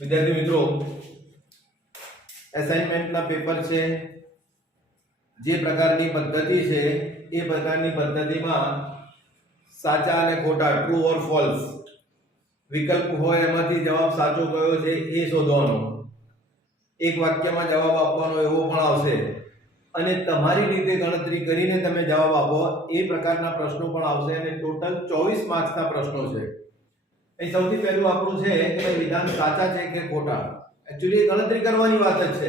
વિદ્યાર્થી મિત્રો એસાઇનમેન્ટના પેપર છે જે પ્રકારની પદ્ધતિ છે એ પ્રકારની પદ્ધતિમાં સાચા અને ખોટા ટ્રુ ઓર ફોલ્સ વિકલ્પ હોય એમાંથી જવાબ સાચો કયો છે એ શોધવાનો એક વાક્યમાં જવાબ આપવાનો એવો પણ આવશે અને તમારી રીતે ગણતરી કરીને તમે જવાબ આપો એ પ્રકારના પ્રશ્નો પણ આવશે અને ટોટલ 24 માર્ક્સના પ્રશ્નો છે। અહીં સૌથી પહેલું આપણું છે કે ભાઈ વિધાન સાચા છે કે ખોટા। એક્ચ્યુઅલી ગણતરી કરવાની વાત જ છે,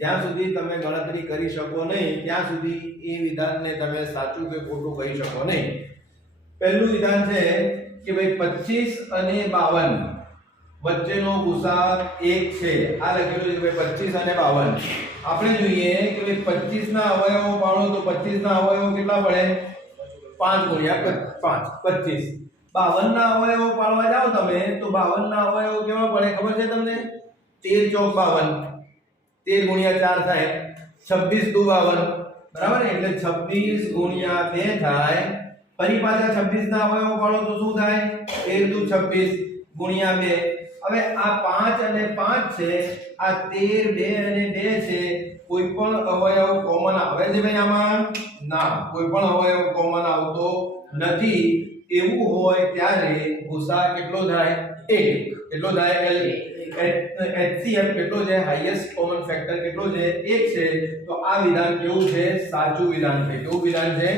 જ્યાં સુધી તમે ગણતરી કરી શકો નહીં ત્યાં સુધી એ વિધાનને તમે સાચું કે ખોટું કહી શકો નહીં। પહેલું વિધાન છે કે ભાઈ 25 અને 52 વચ્ચેનો ગુસા 1 છે। આ લખેલું છે કે ભાઈ 25 અને 52 આપણે જોઈએ કે ભાઈ 25 ના અવયવો પાડો તો 25 ના અવયવો કેટલા પડે 5 ગુણ્યા 5 25। 52 ના અવયવો પાડવા જાઓ તમે તો 52 ના અવયવો કેવા પડે ખબર છે તમને 13 ચોક 52 13 ગુણ્યા 4 થાય 26 દુ 52 બરાબર ને એટલે 26 ગુણ્યા 2 થાય। ફરી પાછા 26 ના અવયવો પાડો તો શું થાય 13 દુ 26 ગુણ્યા 2। હવે આ 5 અને 5 છે આ 13 2 અને 2 છે કોઈ પણ અવયવ કોમન આવે છે ભાઈ આમાં ના કોઈ પણ અવયવ કોમન આવતો નથી। એવું હોય ત્યારે ગુસા કેટલો થાય 1 કેટલો થાય HCF કેટલો છે હાઈએસ્ટ કોમન ફેક્ટર કેટલો છે 1 છે। તો આ વિધાન કેવું છે સાચું વિધાન છે। કેવું વિધાન છે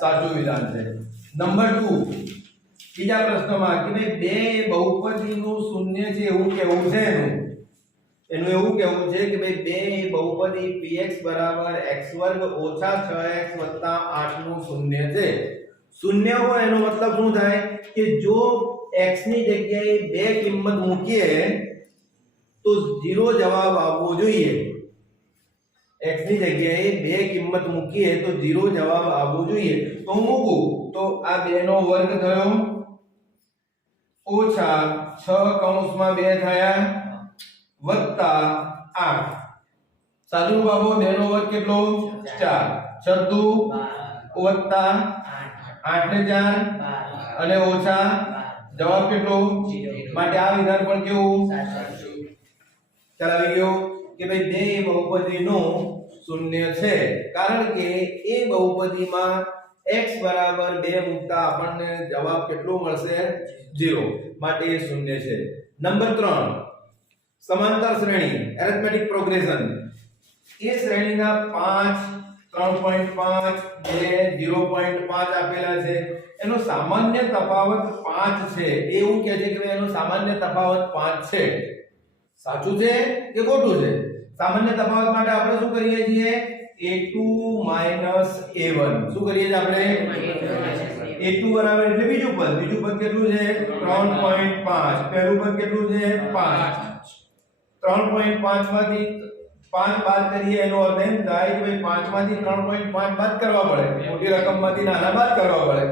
સાચું વિધાન છે। નંબર 2 બીજા પ્રશ્નમાં કે ભાઈ બે બહુપદીનું શૂન્ય છે એવું કેવું છે એનું એવું કેવું છે કે ભાઈ બે બહુપદી px x² - 6x 8 નું શૂન્ય છે। શૂન્ય હોય એનો મતલબ શું થાય કે જો x ની જગ્યાએ બે કિંમત મૂકીએ તો 0 જવાબ આવવો જોઈએ। x ની જગ્યાએ બે કિંમત મૂકીએ તો 0 જવાબ આવવો જોઈએ। તો હું મૂકું તો આ 2 નો વર્ગ થયો ઓછા 6 કૌંસમાં 2 થયા વત્તા 8 સાદું બાબો 2 નો વર્ગ કેટલો 4 છદ્દુ વત્તા 8 ને 4 અને ઓછા જવાબ કેટલો માટે આ વિધાન પણ કેવું સાચું। ચાલ આવી ગયો કે ભાઈ બે બહુપદીનું શૂન્ય છે કારણ કે એ બહુપદીમાં x બરાબર 2 મૂકતા આપણને જવાબ કેટલો મળશે 0 માટે એ શૂન્ય છે। નંબર 3 સમાંતર શ્રેણી એરિથમેટિક પ્રોગ્રેશન એ શ્રેણીના 5 3.5 2 0.5 આપેલા છે એનો સામાન્ય તફાવત 5 છે। એવું કહે છે કે એનો સામાન્ય તફાવત 5 છે। સાચું છે કે ખોટું છે? સામાન્ય તફાવત માટે આપણે શું કરીએ છીએ a2 a1 શું કરીએ છીએ આપણે a2 બરાબર એટલે બીજું પદ કેટલું છે 3.5 પહેલું પદ કેટલું છે 5 3.5 માંથી 5 બાદ કરીએ એનો અર્થ એમ થાય કે ભાઈ 5 માંથી 3.5 બાદ કરવા પડે મોટી રકમમાંથી નાના બાદ કરવા પડે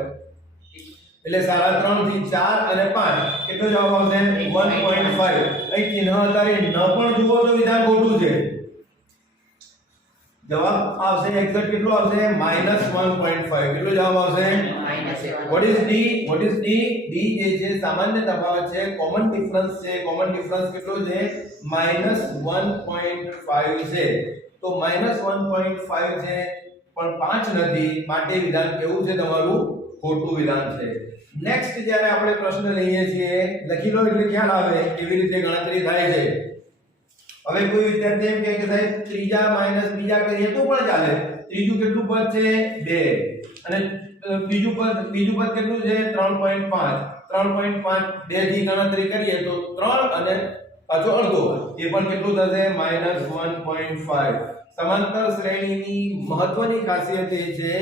એટલે 3.5 થી 4 અને 5 કેટલો જવાબ આવશે 1.5। અહીં ચિહ્ન અત્યારે ન પણ જુઓ તો વિધાન ખોટું છે। જવાબ આવશે એક્ઝેક્ટ કેટલો આવશે -1.5 કેટલો જવાબ આવશે what is d d જે છે સામાન્ય તફાવત છે કોમન ડિફરન્સ છે કોમન ડિફરન્સ કેટલો છે -1.5 છે। તો -1.5 છે પણ 5 નથી માટે વિધાન કેવું છે તમારું ખોટું વિધાન છે। નેક્સ્ટ જ્યારે આપણે પ્રશ્ન લઈએ છીએ લખી લો એટલે ખ્યાલ આવે કેવી રીતે ગણતરી થાય છે। હવે કોઈ વિદ્યાર્થી એમ કહે કે સાહેબ ત્રીજા માઈનસ બીજા કરીએ તો પણ ચાલે। ત્રીજું કેટલું પદ છે 2 અને બીજું પદ કેટલું છે 3.5 3.5 2 થી ગણતરી કરીએ તો 3 અને પાછો અડધો એ પણ કેટલું થશે -1.5। સમાંતર શ્રેણીની મહત્વની ખાસિયત એ છે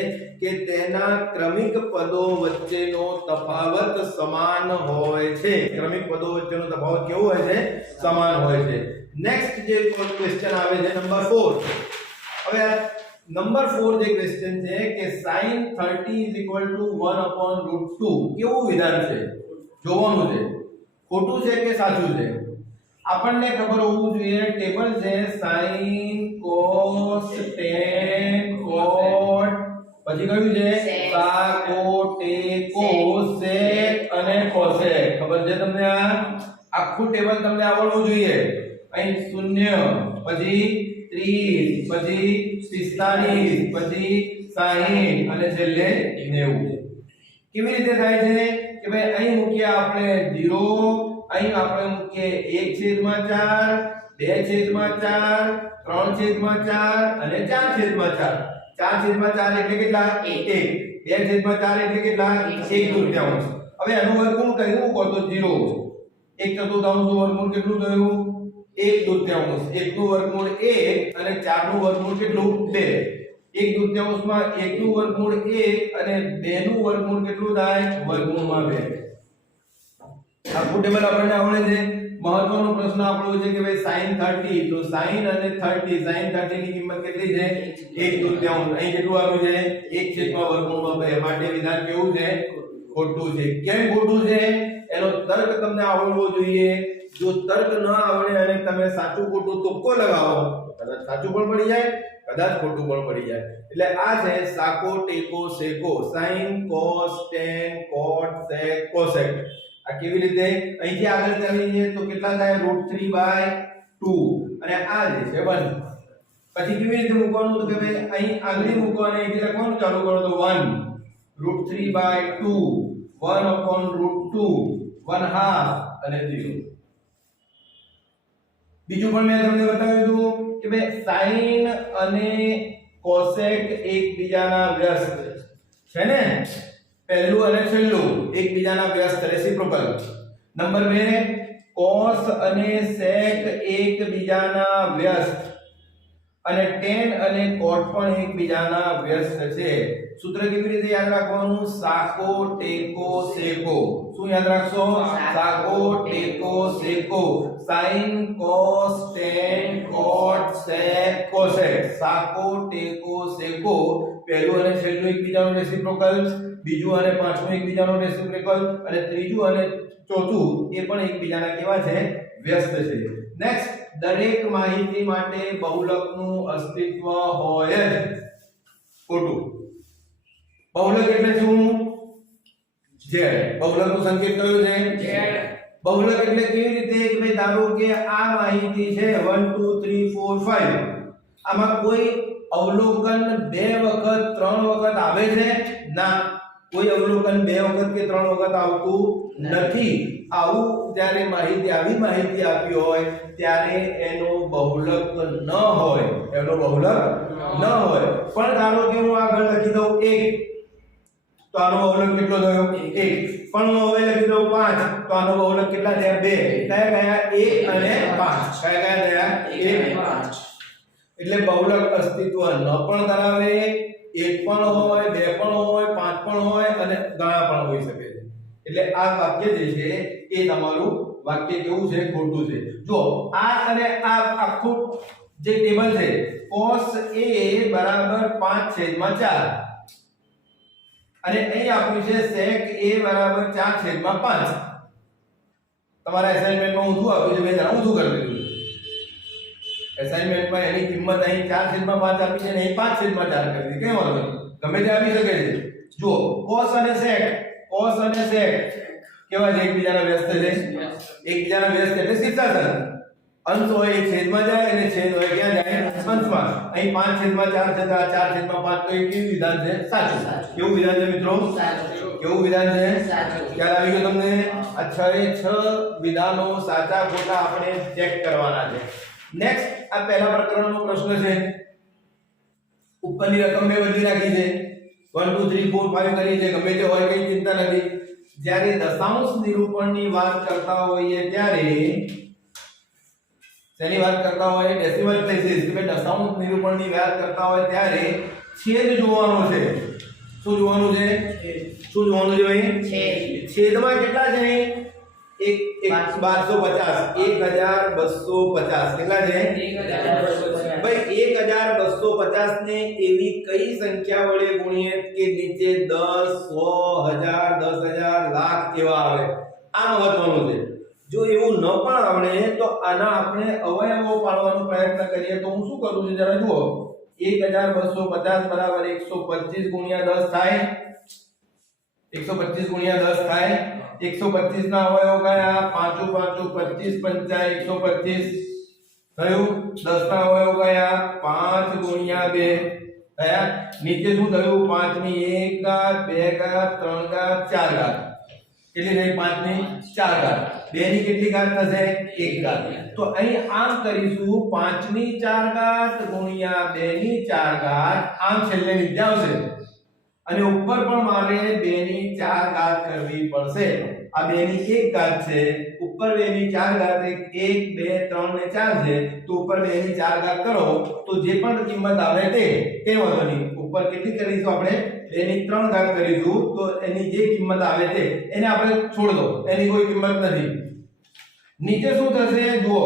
કે તેના ક્રમિક પદો વચ્ચેનો તફાવત સમાન હોય છે। ક્રમિક પદો વચ્ચેનો તફાવત કેવો હોય છે સમાન હોય છે। નેક્સ્ટ જે ક્વેશ્ચન આવે છે નંબર 4। હવે નંબર 4 જે ક્વેશ્ચન છે કે sin 30 1/√2 કેવું વિધાન છે જોવાનું છે ખોટું છે કે સાચું છે। આપણને ખબર હોવું જોઈએ ટેબલ છે sin cos tan cot પછી કયું છે sin cot tan cos sec અને cosec ખબર છે તમને? આ આખું ટેબલ તમને આવડવું જોઈએ. અહીં 0 પછી 30 પછી 45 પછી 60 અને છેલ્લે 90. કેવી રીતે થાય છે કે ભાઈ અહીં મૂકીએ આપણે 0, અહીં આપણે મૂકીએ 1/4, 2/4, 3/4 અને 4/4. 4/4 એટલે કેટલા? 1. 2/4 એટલે કેટલા? 1/4. હવે આનું વર્ગમૂળ કરી મૂકો તો 0. 1/4 નું વર્ગમૂળ કેટલું થયું? 1/4. 1 નું વર્ગમૂળ 1 અને 4 નું વર્ગમૂળ કેટલું? 2. 1/4 માં 1 નું વર્ગમૂળ 1 અને 2 નું વર્ગમૂળ કેટલું થાય? વર્ગમૂળમાં 2. આખું ટેબલ આપણને આવડે છે. મહત્વનો પ્રશ્ન આપણો છે કે ભાઈ sin 30, તો sin અને 30, sin 30 ની કિંમત કેટલી છે? 1/4. અહીં કેટલું આવ્યું છે? 1/2 માટે વિધાન કેવું છે? ખોટું છે. કેમ ખોટું છે? એનો તર્ક તમને આવડવો જોઈએ. જો તર્ક ન આવડે અને તમે સાચું ખોટું તુક્કો લગાવો કદાચ સાચું પણ પડી જાય, કદાચ ખોટું પણ પડી જાય. એટલે આ છે સાકો ટેકો સેકો, sin cos tan cot sec cosec. આ કેવી રીતે? અહીંથી આગળ ચાલીએ તો કેટલા થાય? √3/2 અને આ જે છે 1. પછી કેવી રીતે મૂકવાનું? તો કે ભાઈ અહીં આંગળી મૂકો અને અહીંથી લખવાનું ચાલુ કરો તો 1 √3/2 1/√2 1/2 અને 0. બીજું પણ મેં તમને બતાવ્યું હતું કે ભાઈ sin અને cosec એકબીજાના વ્યસ્ત છે ને, પહેલું અને છેલ્લું એકબીજાના વ્યસ્ત રેસિપ્રોકલ. નંબર 2 cos અને sec એકબીજાના વ્યસ્ત અને tan અને cot પણ એકબીજાના વ્યસ્ત છે. સૂત્ર કેવી રીતે યાદ રાખવાનું? સાકો ટેકો સેકો. શું યાદ રાખશો? સાકો ટેકો સેકો, sin cos tan cot sec cosec. સાકો ટેકો સેકો, પહેલું અને છેલ્લું એકબીજાનું રેસિપ્રોકલ, બીજું અને પાંચમું એકબીજાનું રેસિપ્રોકલ અને ત્રીજું અને ચોથું એ પણ એકબીજાના કેવા છે? વ્યસ્ત છે. નેક્સ્ટ, દરેક માહિતી માટે બહુલકનું અસ્તિત્વ હોય જ. ખોટું. બહુલક એટલે શું? z. બહુલકનું સંકેત કયું છે? z. બહુલક એટલે કેવી રીતે કે ભાઈ ધારો કે આ માહિતી છે 1 2 3 4 5, આમાં કોઈ અવલોકન 2 વખત 3 વખત આવે છે? ના, કોઈ અવલોકન 2 વખત કે 3 વખત આવતું નથી. આવું જ્યારે આવી માહિતી આપી હોય ત્યારે એનો બહુલક ન હોય, એનો બહુલક ન હોય. પણ ધારો કે હું આગળ લખી દઉં 1, તો આનો બહુલક કેટલો થયો? 1. પણ હું હવે લખી દઉં 5, તો આનો બહુલક કેટલા થયા? 2. કયા ગયા? 1 અને 5. કયા થયા? 1 અને 5. એટલે બહુલક અસ્તિત્વ ન પણ ધરાવે, 1 પણ હોય, 2 પણ હોય, 5 પણ હોય અને ઘણા પણ હોઈ શકે છે. એટલે આ વાક્ય જે છે એ તમારું વાક્ય કેવું છે? ખોટું છે. જો આ અને આ આખું જે ટેબલ છે cos a બરાબર 5/4 અને અહીં આપ્યું છે sec a બરાબર 4/5. તમારા એસાઇનમેન્ટમાં હું શું આપ્યું છે? મેં જરા ઊંધું કરી દીધું. એસાઇનમેન્ટમાં એની કિંમત અહીં 4/5 આપી છે અને અહીં 5/4 કરી દીધી. કેમ વાંધો નહીં, ગમે તે આવી શકે છે. જો cos અને sec કેવા છે? એકબીજાના વ્યસ્ત છે. એકબીજાના વ્યસ્ત એટલે સીધા સર અંશ હોય એ છેદમાં જાય અને છેદ હોય ક્યાં જાય? અંશમાં. અહીં 5/4 થતા 4/5 તો એ કેવું વિધાન છે? સાચું. કેવું વિધાન છે મિત્રો? સાચું. કેવું વિધાન છે? સાચું. ખ્યાલ આવી ગયો તમને? આ 6 વિધાનો સાચા ખોટા આપણે ચેક કરવાના છે. નેક્સ્ટ, આ પહેલા પ્રકરણનો પ્રશ્ન છે. ઉપરની રકમ મેં બદલી નાખી છે, 1 2 3 4 5 કરી છે. ગમે તે હોય, કઈ ચિંતા નથી. જ્યારે દશાંશ નિરૂપણની વાત કરતા હોઈએ ત્યારે શેની વાત કરતા હોય? Decimal places. કે દશાંશ નિરૂપણની વાત કરતા હોય ત્યારે છેદ જોવાનો છે. શું જોવાનું છે? શું જોવાનું છે ભાઈ? છેદમાં કેટલા છે? 1250. 1250 કેટલા છે? 1250. ભાઈ 1250 ને એવી કઈ સંખ્યા વડે ગુણીએ કે નીચે 10 100 1000 લાખ એવા આવે? આ મહત્વનું છે. જો એવું ન પણ આવડે તો આના આપણે અવયવો પાડવાનો પ્રયત્ન કરીએ તો હું શું કરું છું જરા જુઓ. 1250 બરાબર 125 ગુણ્યા 10 થાય 125 ગુણ્યા 10 થાય 125 ના અવયવો કયા 5 5 25 પંચા 125 થયું 10 ના અવયવો કયા 5 ગુણ્યા 2 કયા નીચે શું થયું 5 ની 1 ઘાત 2 ઘાત 3 ઘાત 4 ઘાત કેટલી થઈ 5 ની 4 ઘાત 2 ની કેટલી ઘાત થશે 1 ઘાત તો અહીં આમ કરીશું 5 ની 4 ઘાત ગુણ્યા 2 ની 4 ઘાત આમ છેલ્લે નીચે આવશે અને ઉપર પણ મારે 2 ની 4 ઘાત કરવી પડશે આ 2 ની 1 ઘાત છે ઉપર 2 ની 4 ઘાત 1 2 3 ને 4 છે તો ઉપર 2 ની 4 ઘાત કરો તો જે પણ કિંમત આવે તે વાંધો નહીં ઉપર કેટલી કરીશું આપણે 2 ની 3 ઘાત કરીશું તો એની જે કિંમત આવે તે એને આપણે છોડ દો એની કોઈ કિંમત નથી નીચે શું થશે જુઓ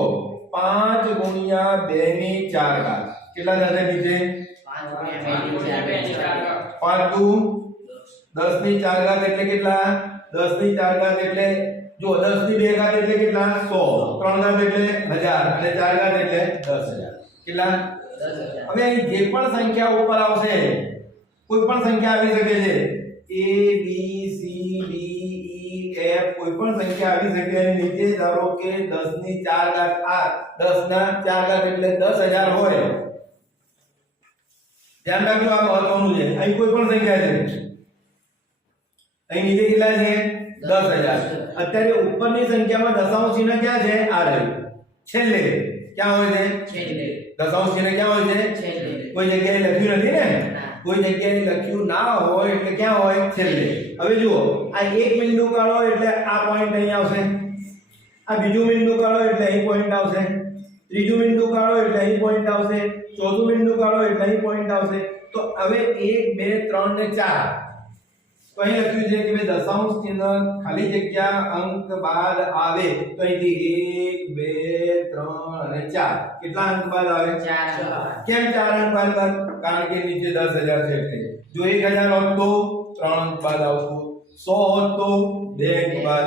5 ગુણ્યા 2 ની 4 ઘાત કેટલા થશે નીચે 5 દુ 10 ની 4 ઘાત એટલે કેટલા 10 ની 4 ઘાત એટલે જો 10 ની 2 ઘાત એટલે કેટલા 100 3 ઘાત એટલે 1000 અને 4 ઘાત એટલે 10000 કેટલા 10000 હવે અહીં જે પણ સંખ્યા ઉપર આવશે કોઈ પણ સંખ્યા આવી શકે છે a b c d e f કોઈ પણ સંખ્યા આવી શકે અને નીચે ધારો કે 10 ની 4 ઘાત આ 10 ના 4 ઘાત એટલે 10000 હોય ધ્યાન રાખજો આ મહત્વનું છે અહીં કોઈ પણ સંખ્યા છે અહીં નીચે કેટલા છે 10000 અત્યારે ઉપરની સંખ્યામાં દશાંશ ચિહ્ન ક્યાં છે આ રહ્યું છેલ્લે ક્યાં હોય છે છેલ્લે દશાંશ ચિહ્ન ક્યાં હોય છે છેલ્લે કોઈ જગ્યાએ લખ્યું નથી ને કોઈ જગ્યાએ લખ્યું ના હોય એટલે ક્યાં હોય છેલ્લે હવે જુઓ આ એક બિંદુ કાઢો એટલે આ પોઈન્ટ અહીં આવશે આ બીજું બિંદુ કાઢો એટલે અહીં પોઈન્ટ આવશે ત્રીજું બિંદુ કાઢો એટલે અહીં પોઈન્ટ આવશે ચોથું બિંદુ કાઢો એટલે અહીં પોઈન્ટ આવશે તો હવે 1 2 3 ને 4 તો અહીં લખ્યું છે કે દશાંશ ચિહ્ન ખાલી જગ્યા અંક બાદ આવે તો અહીંથી 1 2 3 અને 4 કેટલા અંક બાદ આવે 4 કેમ 4 અંક બાદ કારણ કે નીચે 10000 છે એટલે જો 1000 હોત તો 3 અંક બાદ આવતું 100 હોત તો 2 અંક બાદ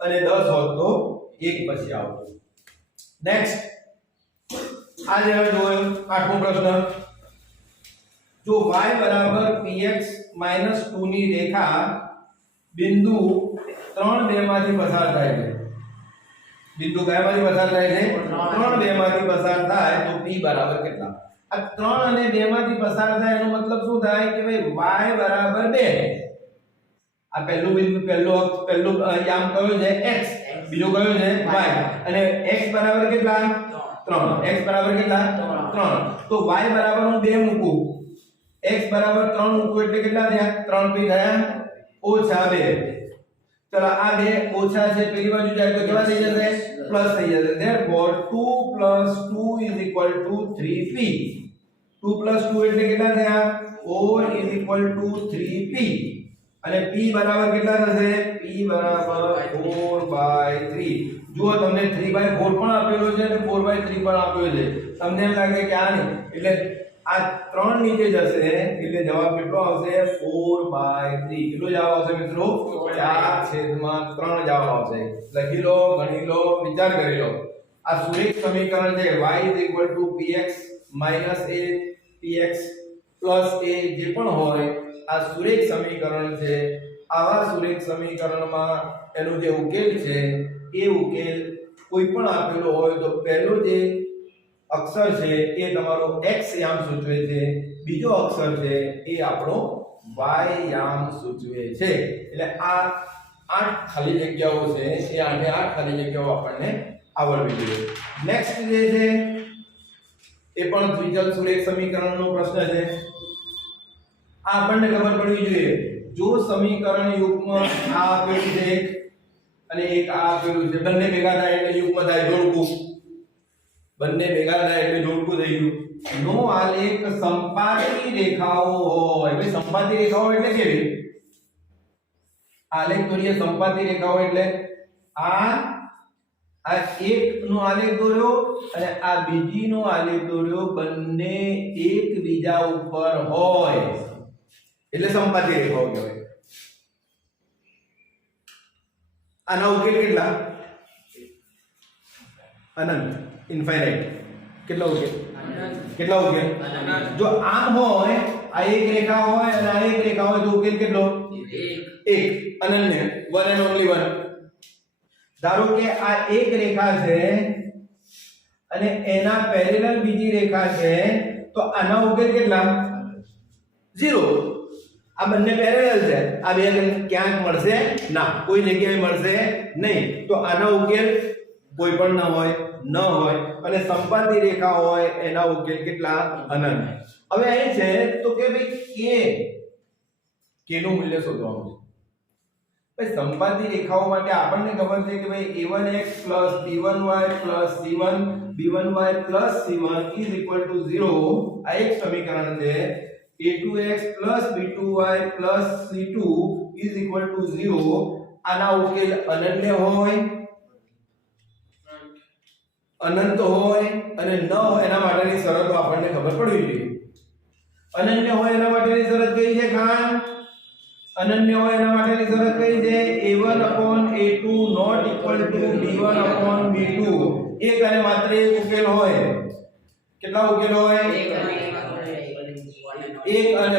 અને 10 હોત તો 1 પછી આવતું નેક્સ્ટ આ જે હવે જોયો આઠમો પ્રશ્ન જો y બરાબર px 2 ની રેખા બિંદુ 3 2 માંથી પસાર થાય છે બિંદુ કયામાંથી પસાર થાય છે 3 2 માંથી પસાર થાય તો p બરાબર કેટલા આ 3 અને 2 માંથી પસાર થાય એનો મતલબ શું થાય કે ભાઈ y બરાબર 2 આ પહેલું બિંદુ પહેલું યામ કયો છે x બીજો કયો છે y અને x બરાબર કેટલા 3 x બરાબર કેટલા 3 તો y બરાબર હું 2 મૂકું x બરાબર 3 મૂકું એટલે કેટલા થયા 3 p થયા ઓછા 2 ચલો આ 2 ઓછા છે પેલી બાજુ જાય તો કેવા થઈ જશે પ્લસ થઈ જશે ધેરફોર 2 + 2 = 3p 2 + 2 એટલે કેટલા થયા 4 = 3p અને p બરાબર કેટલા થશે p બરાબર 4/3 જુઓ તમને 3/4 પણ આપેલો છે અને 4/3 પણ આપેલો છે તમને એમ લાગે કે આ નહીં એટલે આ 3 નીચે જશે એટલે જવાબ કેટલો આવશે 4/3 કેટલો જવાબ આવશે મિત્રો 4/3 જવાબ આવશે લખી લો ગણી લો વિચાર કરી લો આ સુરેખ સમીકરણ છે y px - a px a જે પણ હોય આ સુરેખ સમીકરણ છે આવા સુરેખ સમીકરણમાં એનો જે ઉકેલ છે એ ઉકેલ કોઈ પણ આપેલો હોય તો પહેલો જે અક્ષર છે એ તમારો x યામ સૂચવે છે બીજો અક્ષર છે એ આપણો y યામ સૂચવે છે એટલે આ 8 ખાલી જગ્યાઓ છે એ 8 ખાલી જગ્યાઓ આપણને આવડવી જોઈએ નેક્સ્ટ જે છે એ પણ દ્વિચલ સુરેખ સમીકરણનો પ્રશ્ન છે આ આપણને ખબર પડવી જોઈએ જો સમીકરણ યુગ્મ આ આપેલું છે અને એક આ આપેલું છે બંને ભેગા થાય એટલે યુગ્મ થાય જોડકું બંને ભેગા થાય એટલે જોડકું થઈ ગયું નો આલેખ સંપાતી રેખાઓ હોય એટલે સંપાતી રેખાઓ એટલે કેવી આલેખ દોરીએ સંપાતી રેખાઓ એટલે આ એક નો આલેખ દોર્યો અને આ બીજી નો આલેખ દોર્યો બંને એકબીજા ઉપર હોય એટલે સંપાતી રેખાઓ કહેવાય આના ઉકેલ કેટલા અનંત ઇન્ફાઇનાઇટ કેટલા ઉકેલ જો આમ હોય આ એક રેખા હોય અને આ એક રેખા હોય તો ઉકેલ કેટલો એક અનન્ય, વન એન્ડ ઓન્લી વન. ધારો કે આ એક રેખા છે અને એના પેરેલલ બીજી રેખા છે, તો આના ઉકેલ કેટલા? 0. આ બંને પેરેલલ છે, આ બે ક્યાંક મળશે ના, કોઈ જગ્યાએ મળશે નહીં, તો આના ઉકેલ કોઈ પણ ન હોય, અને સંપાતી રેખા હોય એના ઉકેલ કેટલા? અનંત. હવે અહીં છે તો કે ભાઈ k નું મૂલ્ય શોધવાનું છે. ભાઈ સંપાતી રેખાઓ માટે આપણને ખબર છે કે ભાઈ a1x b1y c1 b1y c1 0. આ એક સમીકરણ છે. a2x b2y c2 0. આના ઉકેલ અનન્ય હોય, અનંત હોય અને ન હોય એના માટેની શરતો આપણને ખબર પડવી જોઈએ. અનન્ય હોય એના માટેની શરત કઈ છે? ખાન અનન્ય હોય એના માટેની શરત કઈ છે? a1/a2 not equal to b1/b2. એક અને માત્ર એક ઉકેલ હોય. કેટલા ઉકેલ હોય? એક અને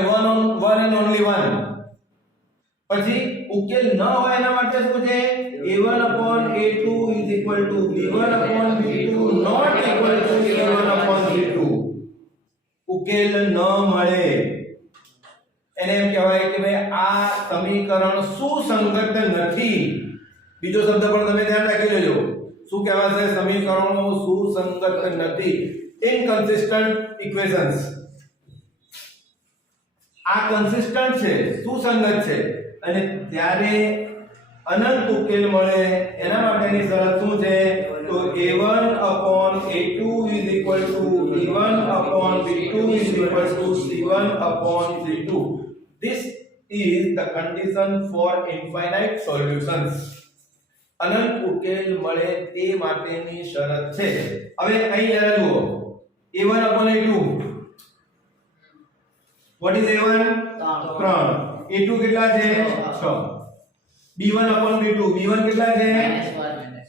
one and only one. પછી ઉકેલ ન હોય એના માટે શું છે? a1/a2 is equal to b1/b2 not equal to a1/b2. ઉકેલ ન મળે એને એમ કહેવાય કે ભાઈ આ સમીકરણ સુસંગત નથી. બીજો શબ્દ પણ તમે ધ્યાન રાખી લેજો. શું કહેવાશે? સમીકરણો સુસંગત નથી, ઇનકન્સિસ્ટન્ટ ઇક્વેશન્સ. આ કન્સિસ્ટન્ટ છે, સુસંગત છે, અને ત્યારે અનંત ઉકેલ મળે એના માટેની શરત શું છે? તો a1/a2 is equal to b1/b2 is equal to c1/c2. This is the condition for infinite solutions. અનંત ઉકેલ મળે તે માટેની શરત છે. હવે અહીં જરા જુઓ, a1/a2 what is a1? 3. a2 કેટલા છે? 6. b1/b2 b1 કેટલા છે?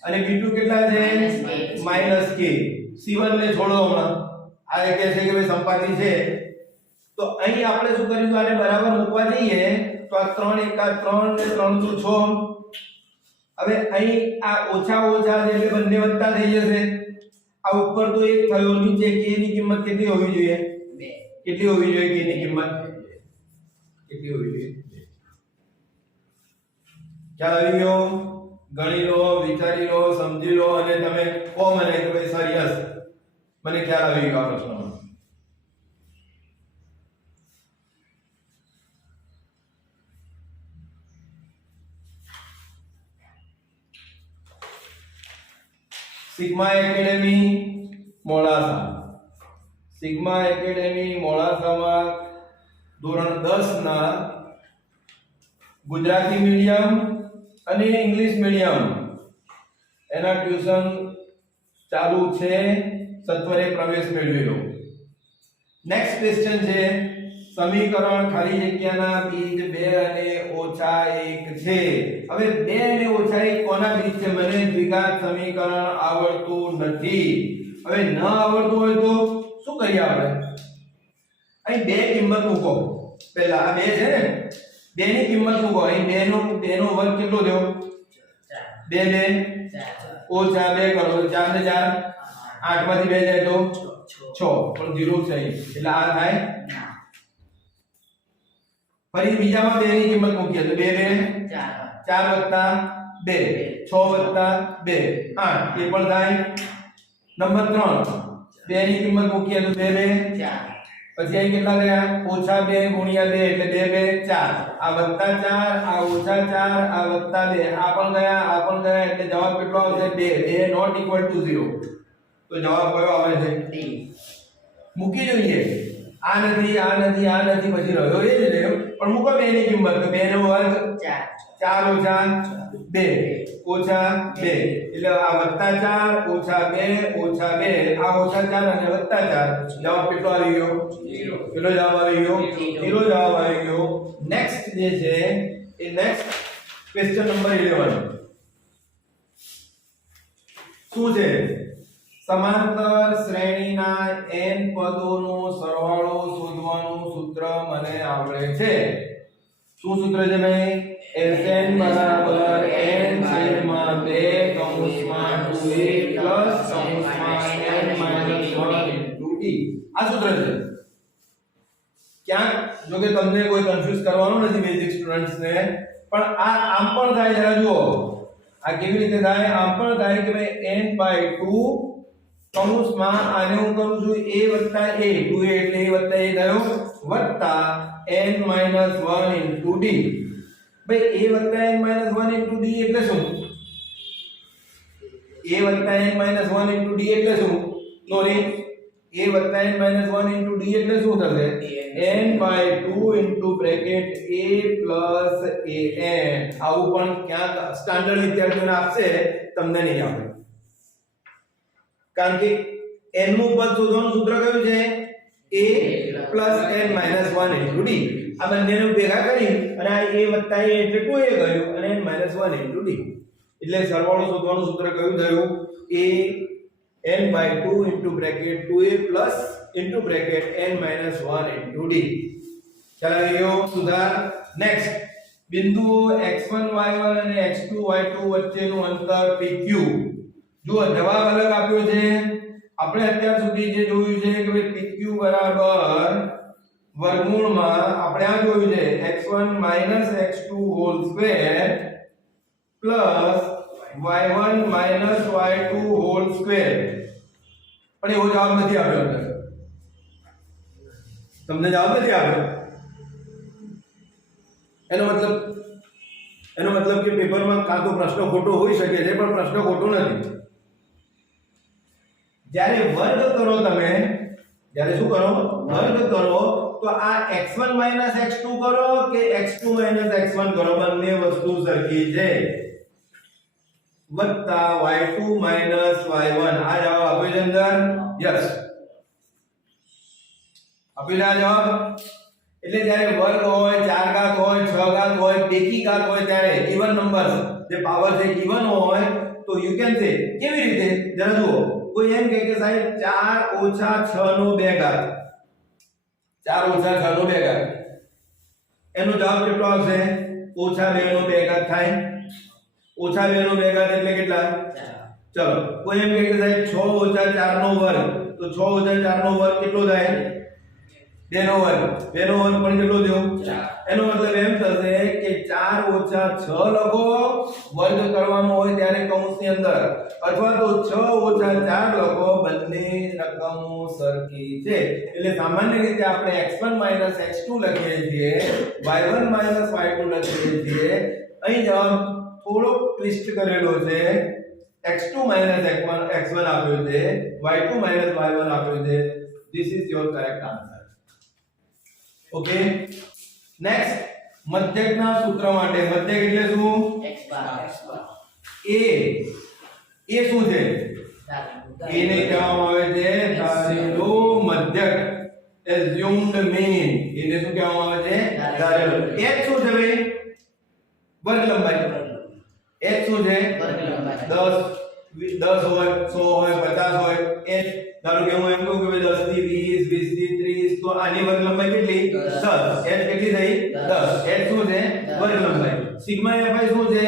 અને b2 કેટલા છે? -k. c1 ને છોડો હમણાં. આ કહે છે કે ભાઈ સંપાતી છે, તો અહીં આપણે શું કરીશું? આને બરાબર મૂકવા જઈએ તો આ 3 × 3 ને 3 × 6. હવે અહીં આ ઓછા ઓછા છે એટલે બંને વત્તા થઈ જશે. આ ઉપર તો 1 થયો, નીચે k ની કિંમત કેટલી હોવી જોઈએ? 2. કેટલી હોવી જોઈએ? k ની કિંમત કેટલી હોવી જોઈએ? ખ્યાલ આવી ગયો? ગણી લો, વિચારી લો, સમજી લો અને તમે કહો મને કે ભાઈ સર યસ મને ખ્યાલ આવી ગયો આ પ્રશ્નનો. Sigma academy Modasa. Sigma academy મોડાસામાં ધોરણ 10 ના ગુજરાતી મીડિયમ અને ઇંગ્લિશ મીડિયમ એના ટ્યુશન ચાલુ છે. સત્વરે પ્રવેશ મેળવી લો. નેક્સ્ટ ક્વેશ્ચન છે સમીકરણ ખાલી જગ્યાના બીજ 2 અને -1 છે. હવે 2 અને -1 કોના બીજ છે? મને દ્વિઘાત સમીકરણ આવડતું નથી. હવે ન આવડતું હોય તો શું કરીએ આપણે? અહીં 2 કિંમત મૂકો. પહેલા આ 2 છે ને, 2 ની કિંમત મૂકો. અહીં 2 નો વર્ગ કેટલો થયો? 2 -2 કરો 4 ને 4 8 માંથી 2 જાય તો 6, પણ 0 છે એટલે આ થાય. ફરી બીજામાં 2 ની કિંમત મૂકીએ તો 2 4 + 2 6 + 2 8 એ પણ થાય. નંબર 3 2 ની કિંમત મૂકીએ તો 2 4. પછી અહીં કેટલા ગયા? -2 × 2 એટલે 2 4. આ +4 આ -4 આ +2 આ પણ ગયા આ પણ ગયા એટલે જવાબ કેટલો આવશે? 2 નોટ ઇક્વલ ટુ 0. તો જવાબ કયો આવે છે? D. મૂકી જોઈએ. આ નથી આ નથી આ નથી, પછી રહ્યો એ જ રહ્યો, પણ મૂકો 2 ની કિંમત તો 2 નો વર્ગ 4 - 2 -2 એટલે આ +4 -2 -2 આ -4 અને +4 જવાબ કેટલો આવી ગયો? 0. કેટલો જવાબ આવી ગયો? 0 જવાબ આવી ગયો. નેક્સ્ટ જે છે એ નેક્સ્ટ ક્વેશ્ચન નંબર 11 શું છે? સમાંતર શ્રેણીના n પદોનો સરવાળો શોધવાનું સૂત્ર મને આવડે છે. શું સૂત્ર છે ભાઈ? Sn બરાબર n છેદમાં 2 કૌંસમાં 2a પ્લસ કૌંસમાં n માઈનસ 1 ઇન્ટુ d. આ સૂત્ર છે. ક્યાંક જો કે તમને કોઈ કન્ફ્યુઝ કરવાનું નથી બેઝિક સ્ટુડન્ટ્સ ને, પણ આ આમ પણ થાય. જરા જુઓ આ કેવી રીતે થાય. આમ પણ થાય કે ભાઈ n બાય 2 કૌંસમાં આને હું કરું છું a વત્તા a, 2a એટલે a વત્તા a થયો, વત્તા n માઈનસ 1 ઇન્ટુ d. ભાઈ a વત્તા n માઈનસ 1 ઇન્ટુ d એટલે શું? a વત્તા n માઈનસ 1 ઇન્ટુ d એટલે શું? નોરી a વત્તા n માઈનસ 1 ઇન્ટુ d એટલે શું થશે? n by 2 into bracket a plus an. આવું પણ ક્યાંક સ્ટાન્ડર્ડ વિદ્યાર્થીઓને આપશે, તમને નહીં આપે. કારણ કે n નું પદ શોધવાનું સૂત્ર કયું છે? a plus n minus 1 into d. આ બંનેને ભેગા કરી અને આ a વત્તા a એટલે 2a કર્યું અને n માઈનસ 1 ઇન્ટુ d. એટલે સરવાળો શોધવાનું સૂત્ર કયું થયું? a n by 2 into bracket 2a plus into bracket n minus 1 into d. ચાલો યો સુધાર. નેક્સ્ટ બિંદુઓ x1 y1 અને x2 y2 વચ્ચેનું અંતર pq. જુઓ જવાબ અલગ આપ્યો છે. આપણે અત્યાર સુધી જે જોયું છે કે ભાઈ pq બરાબર વર્ગમૂળમાં આપણે આ જોયું છે x1 x2 whole square plus y1 y2 whole square. પણ એવો જવાબ નથી આપ્યો. અંદર તમને જવાબ નથી આપ્યો. એનો મતલબ કે પેપરમાં કાં તો પ્રશ્ન ખોટો હોઈ શકે છે, પણ પ્રશ્ન ખોટો નથી. જ્યારે વર્ગ કરો તમે, જ્યારે શું કરો? વર્ગ કરો તો આ x1 x2 કરો કે x2 x1 કરો, બંને વસ્તુ સરખી છે. વત્તા y2 y1. આ જવાબ આપ્યો છે અંદર. યસ, આપેલા જવાબ. એટલે જ્યારે વર્ગ હોય, 4 ઘાત હોય, 6 ઘાત હોય, બેકી ઘાત હોય, ત્યારે ઇવન નંબર્સ જે પાવર છે ઇવન હોય તો યુ કેન સે. કેવી રીતે? જરા જુઓ. કોઈ એમ કહે કે સાહેબ 4 ઓછા 6 નો 2 ઘાત, 4 ઓછા 6 નો 2 ઘાત, એનો જવાબ કેટલો આવશે? ઓછા 2 નો 2 ઘાત થાય. ઓછા 2 નો 2 ઘાત એટલે કેટલા? 4. ચલો કોઈ એમ કહે કે સાહેબ 6 ઓછા 4 નો વર્ગ, તો 6 ઓછા 4 નો વર્ગ કેટલો થાય? 2 નો વર્ગ. 2 નો વર્ગ પણ કેટલો થયો? 4. એનો મતલબ એમ થશે કે 4 ઓછા 6 લખો વર્ગ કરવાનો હોય ત્યારે કૌંસની અંદર, અથવા તો 6 ઓછા 4 લખો, બંને રકમો સરખી છે. એટલે સામાન્ય રીતે આપણે x1 x2 લખીએ છીએ, y1 y2 લખીએ છીએ. અહીં જવાબ થોડો ટ્વિસ્ટ કરેલો છે. x2 x1 આપ્યો છે, y2 y1 આપ્યો છે. This is your correct answer. Okay. Next મધ્યકના સૂત્ર માટે. મધ્યક એટલે શું? x બાર. એ શું છે? એ ને કહેવામાં આવે છે ધારેલો મધ્યક, એઝ્યુમ્ડ મીન. એને શું કહેવામાં આવે છે? ધારેલો. h શું છે ભાઈ? વર્ગ લંબાઈ. h શું છે? વર્ગ લંબાઈ. 10 હોય, 100 હોય, 50 હોય. h ધારો કે હું એમ કહું કે ભાઈ 10 થી 20, 20 થી 30, તો આની વર્ગ લંબાઈ કેટલી? 10. h કેટલી થઈ? 10. h શું છે? વર્ગ લંબાઈ. સિગ્મા fi શું છે?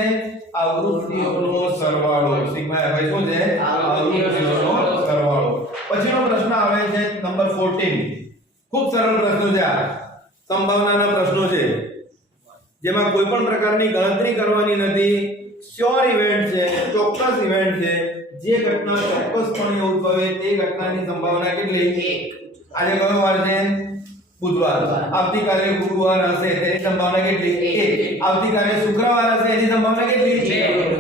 આવૃત્તિઓનો સરવાળો. સિગ્મા fi શું છે? આવૃત્તિઓનો સરવાળો. પછીનો પ્રશ્ન આવે છે નંબર 14. ખૂબ સરળ પ્રશ્નો છે આ. સંભાવનાના પ્રશ્નો છે, જેમાં કોઈ પણ પ્રકારની ગણતરી કરવાની નથી. શ્યોર ઇવેન્ટ છે, ચોક્કસ ઇવેન્ટ છે. જે ઘટના ચોક્કસપણે ઉદ્ભવે તે ઘટનાની સંભાવના કેટલી? 1. આજે કયો વાર છે? બુધવાર. આવતીકાલે ગુરુવાર હશે તેની સંભાવના કેટલી? 1. આવતીકાલે શુક્રવાર હશે એની સંભાવના કેટલી? 2.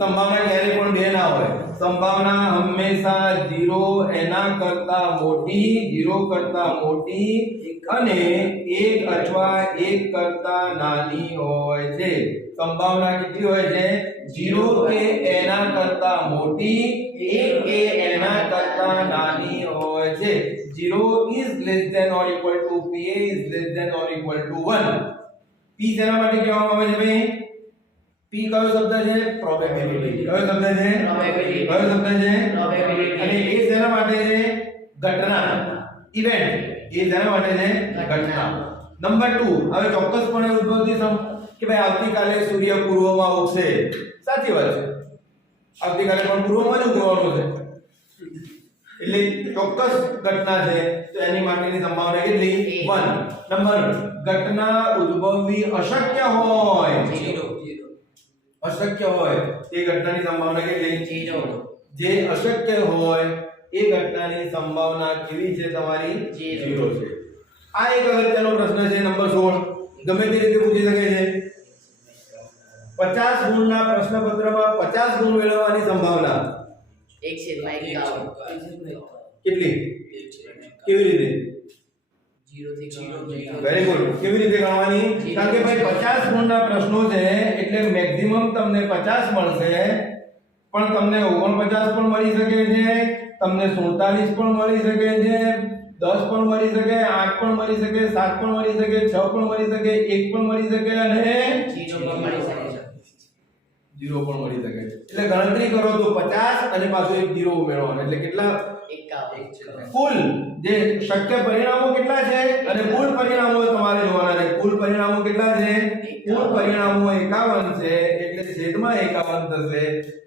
સંભાવના ક્યારે પણ 2 ના હોય. સંભાવના હંમેશા 0 એના કરતા મોટી, 0 કરતા મોટી અને 1 અથવા 1 કરતા નાની હોય છે. સંભાવના કેટલી હોય છે? 0 કે એના કરતા મોટી, 1 કે એના કરતા નાની હોય છે. 0 is less than or equal to p is less than or equal to 1. p શેના માટે કહેવામાં આવે છે ભાઈ? p કયો શબ્દ છે? પ્રોબેબિલિટી. કયો શબ્દ છે? પ્રોબેબિલિટી. કયો શબ્દ છે? પ્રોબેબિલિટી. અને એ શેના માટે છે? ઘટના, ઇવેન્ટ. એ શેના માટે છે? ઘટના. નંબર 2. હવે ચોક્કસપણે ઉદ્ભવતી કે ભાઈ આવતીકાલે સૂર્ય પૂર્વમાં ઉગશે, સાચી વાત છે, આવતીકાલે પણ પૂર્વમાં જ ઉગવાનો છે, એટલે ચોક્કસ ઘટના છે, તો એની માટેની સંભાવના કેટલી? 1 નંબર ઘટના ઉદ્ભવવી અશક્ય હોય, 0 અશક્ય હોય એ ઘટનાની સંભાવના કેટલી? 0 જે અશક્ય હોય એ ઘટનાની સંભાવના કેવી છે તમારી? 0 છે. આ એક અગત્યનો પ્રશ્ન છે નંબર 16, ગમે તે રીતે પૂછી શકે છે. 50 ગુણના પ્રશ્નપત્રમાં 50 ગુણ મેળવવાની સંભાવના 1/51 કેટલી? કેવી રીતે? 0 થી 0 વેરી ગુડ. કેવી રીતે ગણવાની? કારણ કે ભાઈ 50 ગુણના પ્રશ્નો છે એટલે મેક્સિમમ તમને 50 મળશે, પણ તમને 49 પણ મળી શકે છે, તમને 47 પણ મળી શકે છે, 10 પણ મળી શકે, 8 પણ મળી શકે, 7 પણ મળી શકે, 6 પણ મળી શકે, 1 પણ મળી શકે અને 0 પણ મળી શકે છે. 0 પણ મળી શકે. એટલે ગણતરી કરો તો 50 અને પાછો એક 0 ઉમેરવાનો એટલે કેટલા? 51 કુલ જે શક્ય પરિણામો કેટલા છે અને કુલ પરિણામો તમારે જોવાના છે. કુલ પરિણામો કેટલા છે? કુલ પરિણામો 51 છે એટલે છેદમાં 51 થશે.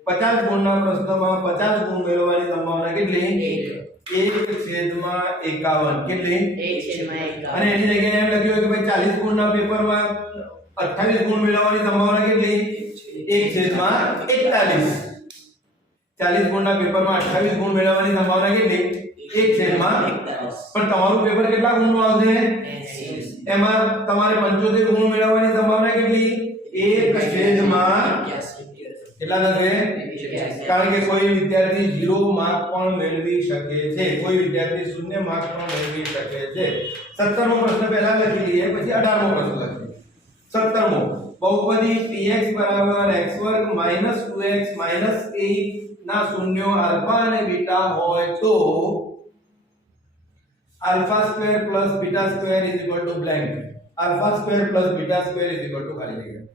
50 ગુણના પ્રશ્નમાં 50 ગુણ મેળવવાની સંભાવના કેટલી? 1/51. કેટલી? 1/51 અને એની જગ્યાએ એમ લખ્યું કે ભાઈ 40 ગુણના પેપરમાં 28 ગુણ મેળવવાની સંભાવના કેટલી? 1/41. 40 ગુણના પેપરમાં 28 ગુણ મેળવવાની સંભાવના કેટલી? 1/41. પણ તમારું પેપર કેટલા ગુણનું આવશે? 80 એમાં તમારે 75 ગુણ મેળવવાની સંભાવના કેટલી? 1/81. કેટલા થશે? કારણ કે કોઈ વિદ્યાર્થી 0 માર્ક પણ મેળવી શકે છે, કોઈ વિદ્યાર્થી 0 માર્ક પણ મેળવી શકે છે. 17મો પ્રશ્ન પહેલા લખી લઈએ પછી 18મો પ્રશ્ન લખીએ. 17મો બહુપદી px x2 2x 8 ના શૂન્યો આલ્ફા અને બીટા હોય તો α2 β2 blank, α2 β2 ખાલી જગ્યા.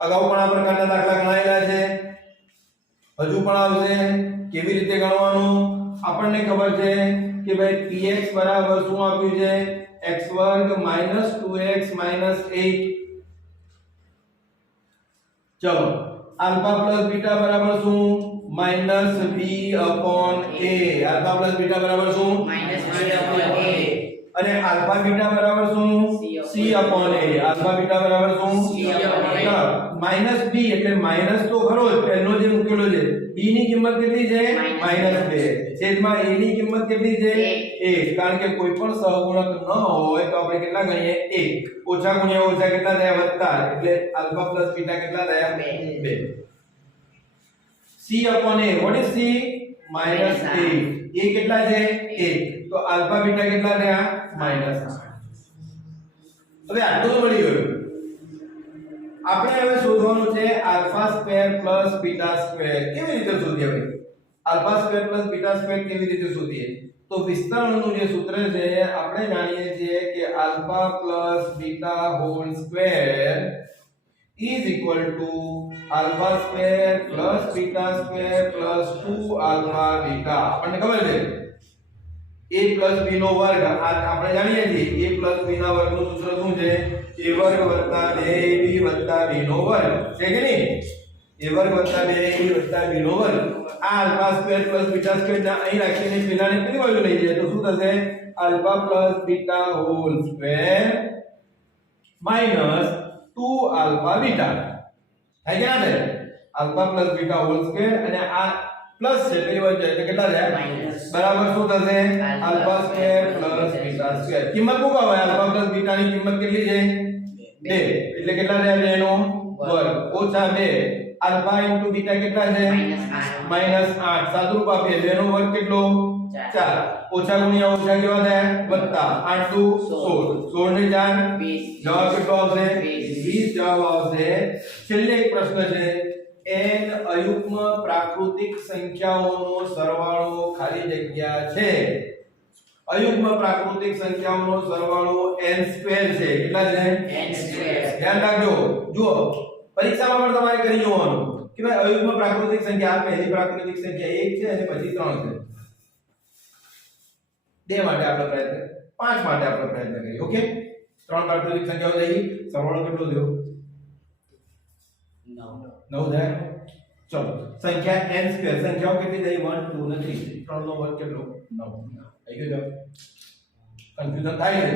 અગાઉ પણ આ પ્રકારના દાખલા ગણાયેલા છે, હજુ પણ આવશે. કેવી રીતે ગણવાનું? આપણને ખબર છે કે ભાઈ px બરાબર શું આપ્યું છે? x2 2x 8. ચલો આલ્ફા પ્લસ બીટા બરાબર શું? Minus b upon a. Alpha plus beta બરાબર શું? -b/a. અને આલ્ફા બીટા બરાબર શું? c upon a. Alpha beta બરાબર શું? C upon A. ચલો માઈનસ b એટલે માઈનસ તો ખરો જ, પહેલો જે મૂકેલો છે. b ની કિંમત કેટલી છે? -2. છેદમાં a ની કિંમત કેટલી છે? 1. કારણ કે કોઈ પણ સહગુણક ન હોય તો આપણે કેટલા ગણીએ? 1. ઓછા ગુણ્યા ઓછા કેટલા થયા? વત્તા. એટલે આલ્ફા પ્લસ બીટા કેટલા થયા? 2. c upon a. what is c? -8. a કેટલા છે? 1. તો આલ્ફા બીટા કેટલા થયા? -8. હવે આટલું તો મળી ગયું. આપણે હવે શોધવાનું છે α2 β2. કેવી રીતે શોધીએ ભાઈ? α2 β2 કેવી રીતે શોધીએ? તો વિસ્તરણનું જે સૂત્ર છે આપણે જાણીએ છીએ કે α + β² is equal to α2 + β2 + 2α β. આપણને ખબર છે a + b નો વર્ગ, આપણે જાણીએ છીએ a + b ના વર્ગનું સૂત્ર શું છે? a વર્ગ + 2ab + b નો વર્ગ છે કે નહીં? a વર્ગ + 2ab + b નો વર્ગ. આ α2 + β2 ના અહીં રાખીને પેલાને પેલી બાજુ લઈ જઈએ તો શું થશે? α + β² - 2α β. થાય કે ના થાય? α + β² અને આ પ્લસ છે પેલી બાજુ એટલે કેટલા થાય? માઈનસ. બરાબર શું થશે? α2 + β². કિંમત મૂકો. હવે α + β ની કિંમત કેટલી છે? 2. એટલે કેટલા થયા? 2 નો વર્ગ ઓછા 2. આલ્ફા * બીટા કેટલા છે? -8. સાદુરૂપ આપીએ 2 નો વર્ગ કેટલો? 4. ઓછા ગુણ્યા ઓછા કેવા થાય? વત્તા. 8 દુ 16. 16 ને 4 જવાબ કેટલો આવશે? 20 જવાબ આવશે. છેલ્લે એક પ્રશ્ન છે, n અયુગ્મ પ્રાકૃતિક સંખ્યાઓનો સરવાળો ખાલી જગ્યા છે. અયુગ્મ પ્રાકૃતિક સંખ્યાઓનો સરવાળો n² છે. કેટલા છે? n². ધ્યાન રાખજો. જુઓ પરીક્ષામાં પણ તમારે કરી જોવાનું કે ભાઈ અયુગ્મ પ્રાકૃતિક સંખ્યા, આ પહેલી પ્રાકૃતિક સંખ્યા 1 છે અને પછી 3 છે. 2 માટે આપણે પ્રયત્ન, 5 માટે આપણે પ્રયત્ન કરીએ. ઓકે, 3 પ્રાકૃતિક સંખ્યાઓ થઈ, સરવાળો કેટલો થયો? 9 થાય ચલો સંખ્યા n સ્ક્વેર સંખ્યાઓ કેટલી થઈ 1 2 ને 3 3 નો વર્ગ કેટલો 9 આવી ગયો કન્ફ્યુઝન થાય છે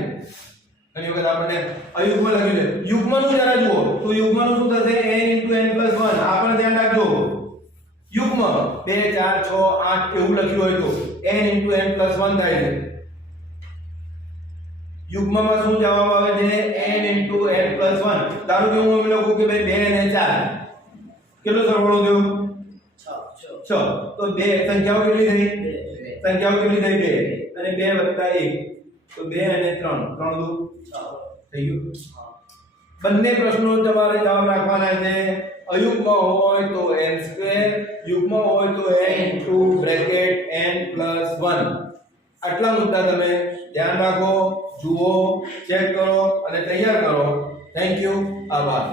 ઘણી વખત આપણે અયુગ્મ લખ્યું છે યુગ્મનું જરા જુઓ તો યુગ્મનું શું થશે n * n + 1 આ પણ ધ્યાન રાખજો યુગ્મ 2 4 6 8 એવું લખ્યું હોય તો n * n + 1 થાય છે યુગ્મમાં શું જવાબ આવે છે n * n + 1 ધારો કે હું એમ લખું કે ભાઈ 2 અને 4 કેટલો સરવાળો થયો 6 તો બે સંખ્યાઓ કેટલી થઈ સંખ્યાઓ કેટલી થઈ 2 અને 2 + 1 તો 2 અને 3 3 દુ 6 થઈ ગયું બંને પ્રશ્નો તમારે જવાબ રાખવાના છે અયુગ્મ હોય તો n² યુગ્મ હોય તો n * n + 1 આટલા મુદ્દા તમે ધ્યાન રાખો જુઓ ચેક કરો અને તૈયાર કરો થેન્ક યુ આભાર